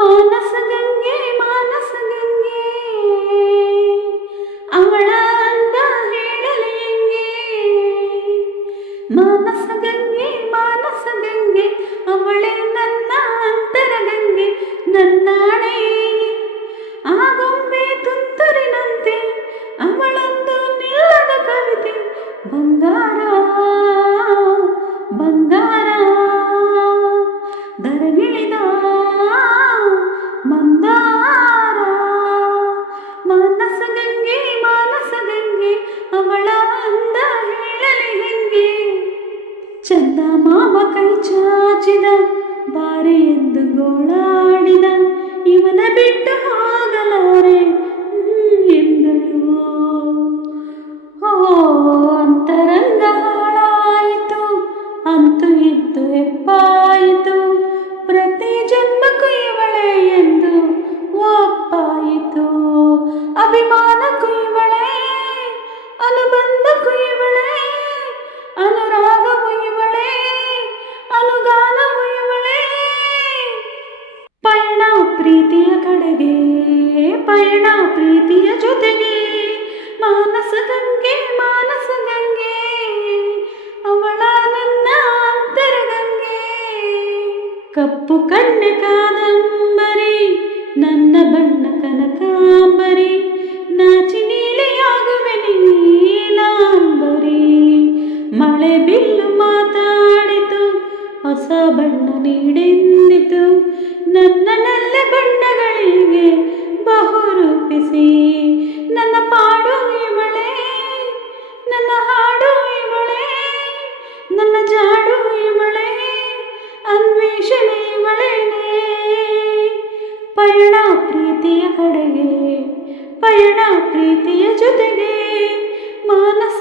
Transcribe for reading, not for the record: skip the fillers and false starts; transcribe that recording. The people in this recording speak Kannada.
ಮಾನಸ ಗಂಗೆ ಅವಳ ಅಂತ ಹೇಳಲಿ ಹೆಂಗೆ. ಮಾನಸ ಗಂಗೆ ಅವಳೇ ನನ್ನ ಅಂತರ ಗಂಗೆ. ನನ್ನಾಣೆ ಆ ಗೊಂಬೆ ತುಂತುರಿನಂತೆ ಅವಳೊಂದು ನಿಲ್ಲದ ಕವಿತೆ. ಬಂಗಾರ ಬಂಗಾರ ದರಗಿಳಿದ ಮಂದಾರ. ಮಾನಸ ಗಂಗೆ ಅವಳ ಅಂದ ಹೇಳಲಿ ಹೆಂಗೆ. ಚಂದ ಮಾಮ ಕೈ ಚಾಚಿದ ಬಾರಿ ಎಂದು ಗೋಳಾಡಿದ. ಇವನ ಬಿಟ್ಟು ಹೋಗಲಾರೆ ಎಂದಳು. ಓ ಅಂತರಂಗ ಹಾಳಾಯಿತು, ಅಂತೂ ಇದ್ದು ಹೆಪ್ಪಾಯಿತು. ಪ್ರತಿ ಜನ್ಮಕ್ಕೂ ಇವಳೆ ಎಂದು ಒಪ್ಪಾಯಿತು. ಅಭಿಮಾನಕ್ಕೂ ಇವಳೆ, ಅನುಬಂಧಕ್ಕೂ ಇವಳೆ, ಅನುರಾಗವೂ ಇವಳೆ, ಅನುಗಾನವೂ ಇವಳೆ. ಪಯಣ ಪ್ರೀತಿಯ ಕಡೆಗೆ, ಪಯಣ ಪ್ರೀತಿಯ ಜೊತೆಗೆ. ಮಾನಸ ಗಂಗೆ ಅವಳ ನನ್ನ ಅಂತರ ಗಂಗೆ. ಕಪ್ಪು ಕಣ್ಣೆ ಕಾದಂಬರಿ, ನನ್ನ ಬಣ್ಣ ಕನಕಾಂಬರಿ. ನಾಚಿ ನೀಲೆಯಾಗುವೆ ನೀಲಾಂಬರಿ. ಮಳೆ ಬಿಲ್ಲು ಮಾತಾಡಿತು, ಹೊಸ ಬಣ್ಣ ನೀಡೆಂದಿತು. ನನ್ನ ಬಣ್ಣಗಳಿಗೆ ಬಹುರೂಪಿಸಿ. ನನ್ನ ಪಾಡು ಇವಳೆ, ನನ್ನ ಹಾಡು ಇವಳೆ, ನನ್ನ ಜಾಡು ಇವಳೆ, ಅನ್ವೇಷಣೆ ಇವಳೇನೆ. ಪಯಣ ಪ್ರೀತಿಯ ಕಡೆಗೆ, ಪಯಣ ಪ್ರೀತಿಯ ಜೊತೆಗೆ. ಮಾನಸ